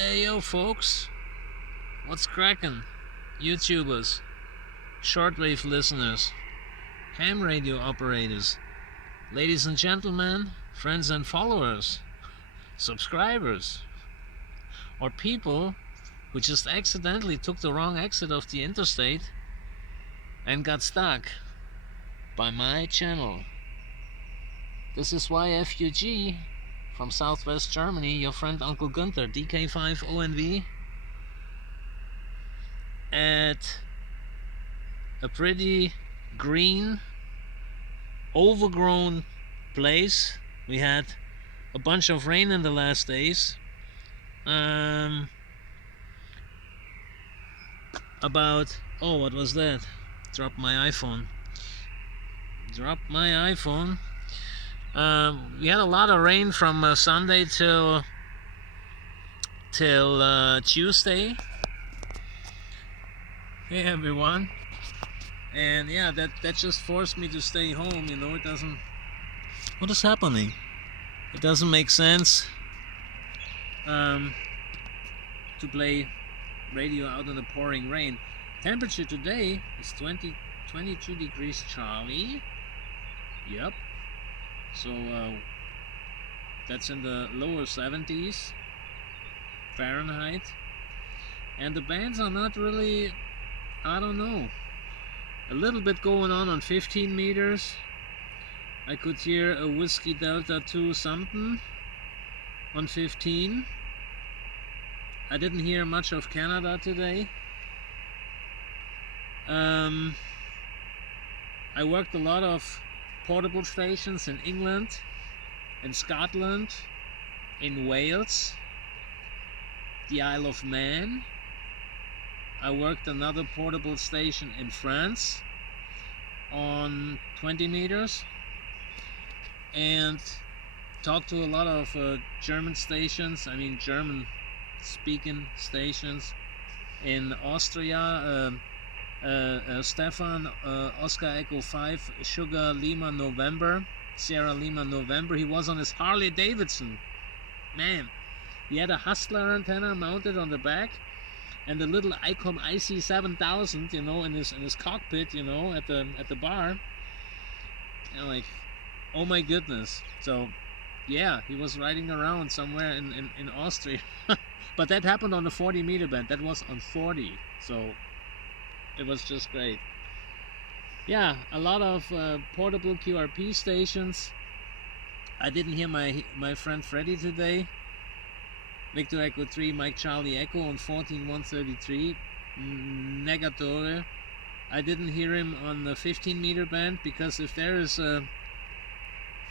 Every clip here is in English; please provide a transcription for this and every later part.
Hey yo folks, what's crackin'? YouTubers, shortwave listeners, ham radio operators, ladies and gentlemen, friends and followers, subscribers, or people who just accidentally took the wrong exit of the interstate and got stuck by my channel. This is YFUG from Southwest Germany, your friend Uncle Gunther, DK5ONV, at a pretty green, overgrown place. We had a bunch of rain in the last days. What was that? Dropped my iPhone. We had a lot of rain from Sunday till Tuesday. Hey everyone. And yeah, that just forced me to stay home. It doesn't. What is happening? It doesn't make sense to play radio out in the pouring rain. Temperature today is 22 degrees Charlie. Yep. So that's in the lower 70s Fahrenheit. And the bands are not really, I don't know, a little bit going on 15 meters. I could hear a Whiskey Delta 2 something on 15. I didn't hear much of Canada today. I worked a lot of portable stations in England, in Scotland, in Wales, the Isle of Man. I worked another portable station in France on 20 meters and talked to a lot of German stations, German speaking stations in Austria. Stefan, Oscar Echo 5, Sugar Lima November, Sierra Lima November. He was on his Harley Davidson. Man, he had a Hustler antenna mounted on the back and the little ICOM IC 7000, in his cockpit, at the bar. And like, oh my goodness. So yeah, he was riding around somewhere in Austria. But that happened on the 40 meter band. That was on 40. So it was just great. Yeah, a lot of portable QRP stations. I didn't hear my friend Freddy today. Victor Echo 3, Mike Charlie Echo on 14133. Negatore. I didn't hear him on the 15 meter band because if there is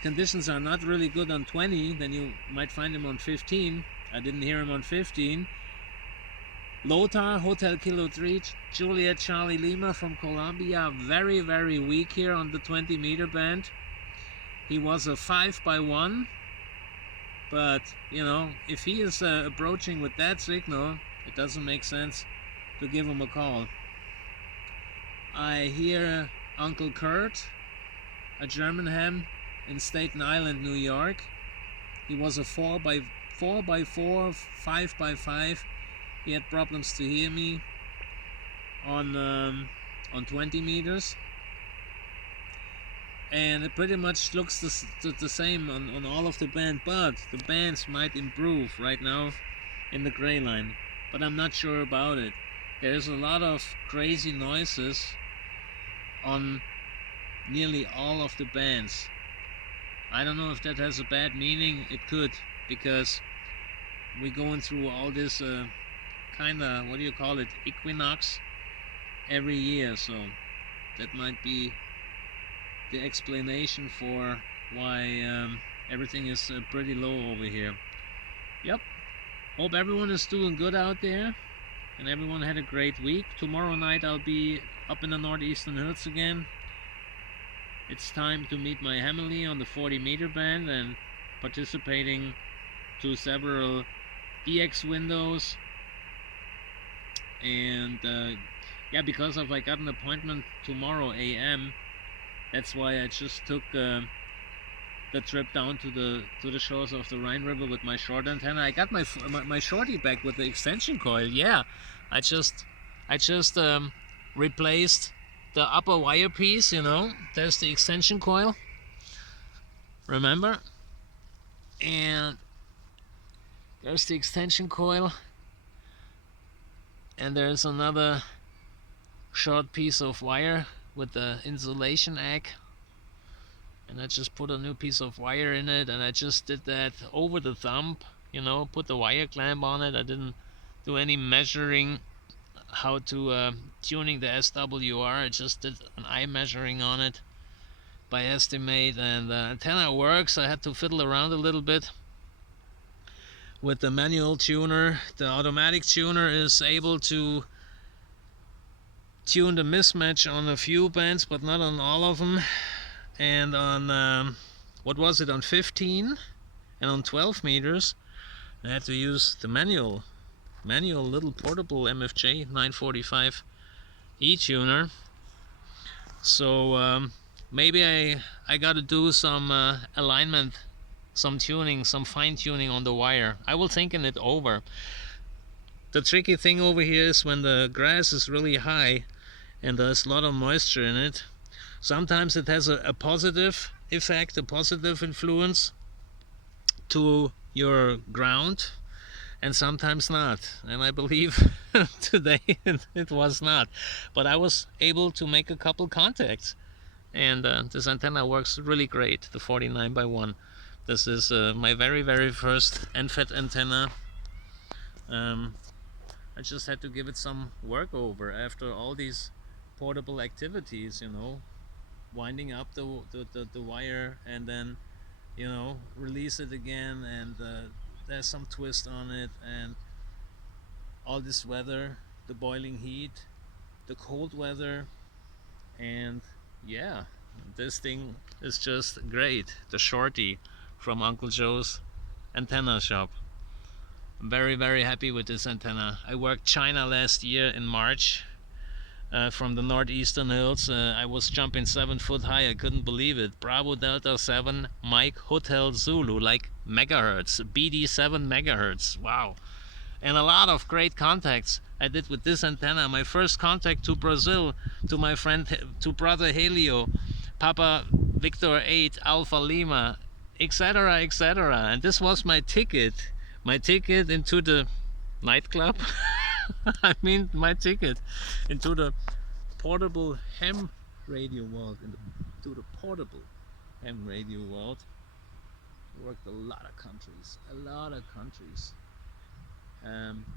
conditions are not really good on 20, then you might find him on 15. I didn't hear him on 15. Lothar, Hotel Kilo 3, Juliet Charlie Lima from Colombia, very, very weak here on the 20 meter band. He was a 5x1, but if he is approaching with that signal, it doesn't make sense to give him a call. I hear Uncle Kurt, a German ham in Staten Island, New York. He was a 4x4, 5x5. He had problems to hear me on 20 meters, and it pretty much looks the same on all of the band, but the bands might improve right now in the gray line, but I'm not sure about it. There's a lot of crazy noises on nearly all of the bands. I don't know if that has a bad meaning. It could, because we're going through all this kinda, what do you call it, equinox every year, so that might be the explanation for why everything is pretty low over here. Yep. Hope everyone is doing good out there and everyone had a great week. Tomorrow night I'll be up in the northeastern hills again. It's time to meet my Hamley on the 40 meter band and participating to several EX windows. And yeah, because I got an appointment tomorrow AM, that's why I just took the trip down to the shores of the Rhine River with my short antenna. I got my shorty back with the extension coil. Yeah, I just replaced the upper wire piece. You know, there's the extension coil. Remember? And there's the extension coil, and there's another short piece of wire with the insulation egg, and I just put a new piece of wire in it, and I just did that over the thumb, you know, put the wire clamp on it. I didn't do any measuring how to tuning the SWR. I just did an eye measuring on it by estimate, and the antenna works. I had to fiddle around a little bit with the manual tuner. The automatic tuner is able to tune the mismatch on a few bands, but not on all of them. And on what was it, on 15 and on 12 meters, I had to use the manual little portable MFJ 945 e-tuner. So maybe I got to do some alignment, some tuning, some fine tuning on the wire. I will thinking it over. The tricky thing over here is when the grass is really high and there's a lot of moisture in it, sometimes it has a positive effect, a positive influence to your ground, and sometimes not. And I believe today it was not. But I was able to make a couple contacts, and this antenna works really great, the 49x1. This is my very first NFET antenna. I just had to give it some work over after all these portable activities, you know, winding up the wire and then, you know, release it again, and there's some twist on it, and all this weather, the boiling heat, the cold weather, and yeah, this thing is just great. The shorty from Uncle Joe's antenna shop. I'm very happy with this antenna. I worked China last year in March. From the northeastern hills. I was jumping 7 foot high. I couldn't believe it. Bravo Delta 7 Mike Hotel Zulu, like megahertz, BD7 megahertz. Wow. And a lot of great contacts I did with this antenna. My first contact to Brazil, to my friend, to brother Helio, Papa Victor 8 Alpha Lima, etc, etc. And this was my ticket into the nightclub. I mean, my ticket into the portable ham radio world, into the portable ham radio world. I worked a lot of countries,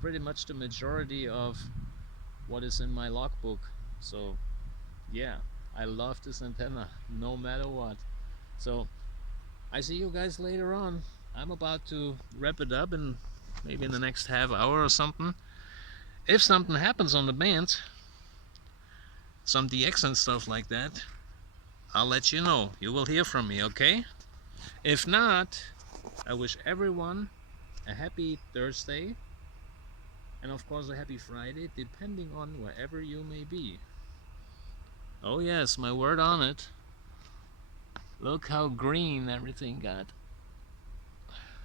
pretty much the majority of what is in my logbook. So yeah, I love this antenna no matter what. So I see you guys later on. I'm about to wrap it up in maybe in the next half hour or something. If something happens on the band, some DX and stuff like that, I'll let you know. You will hear from me, okay? If not, I wish everyone a happy Thursday, and of course a happy Friday, depending on wherever you may be. Oh yes, my word on it. Look how green everything got.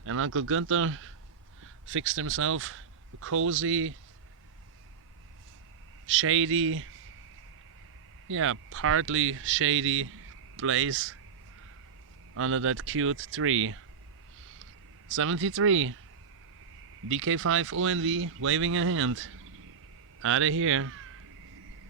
And Uncle Gunther fixed himself a cozy, shady, yeah, partly shady place under that cute tree. 73 DK5 ONV waving a hand. Out of here.